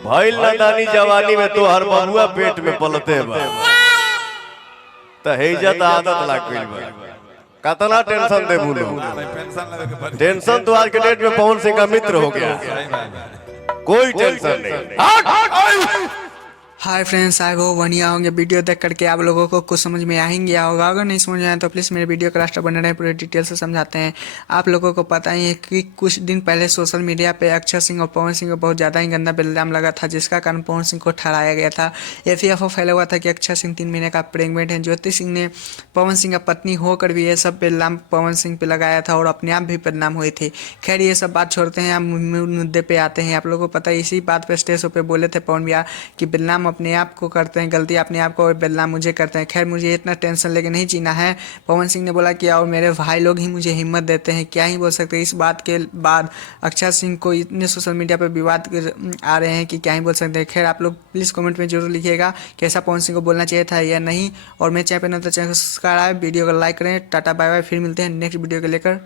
भइल नादानी जवानी में तो हर बबुआ पेट में पलते बा त हेजत आदत लाग गइल बा। कतना टेंशन दे बोलो, टेंशन तो आज के डेट में पवन सिंह का मित्र हो गया, कोई टेंशन नहीं। हाय फ्रेंड्स, आई होप बढ़िया होंगे। वीडियो देख करके आप लोगों को कुछ समझ में आ ही गया होगा। अगर नहीं समझ में आया तो प्लीज़ मेरे वीडियो का लास्ट बने रहे, पूरे डिटेल से समझाते हैं। आप लोगों को पता ही है कि कुछ दिन पहले सोशल मीडिया पे अक्षय सिंह और पवन सिंह को बहुत ज़्यादा ही गंदा इल्ज़ाम लगा था, जिसका कारण पवन सिंह को ठहराया गया था। FAFO फैला हुआ था कि अक्षय सिंह 3 महीने का प्रेग्नेंट है। ज्योति सिंह ने पवन सिंह का पत्नी होकर भी ये सब इल्ज़ाम पवन सिंह पे लगाया था और अपने आप भी बदनाम हुए थे। खैर ये सब बात छोड़ते हैं, हम मुद्दे पे आते हैं। आप लोगों को पता है इसी बात पे स्टेज पे बोले थे पवन भैया कि बदनाम अपने आप को करते हैं, गलती अपने आप को और बदनाम मुझे करते हैं। खैर मुझे इतना टेंशन लेके नहीं जीना है। पवन सिंह ने बोला कि और मेरे भाई लोग ही मुझे हिम्मत देते हैं, क्या ही बोल सकते हैं। इस बात के बाद अक्षय सिंह को इतने सोशल मीडिया पर विवाद आ रहे हैं कि क्या ही बोल सकते हैं। खैर आप लोग प्लीज़ कमेंट में जरूर लिखिएगा कि ऐसा पवन सिंह को बोलना चाहिए था या नहीं। और मेरे चैनल पर न तो चैनल सब्सक्राइब, वीडियो को लाइक करें। टाटा बाय बाय, फिर मिलते हैं नेक्स्ट वीडियो को लेकर।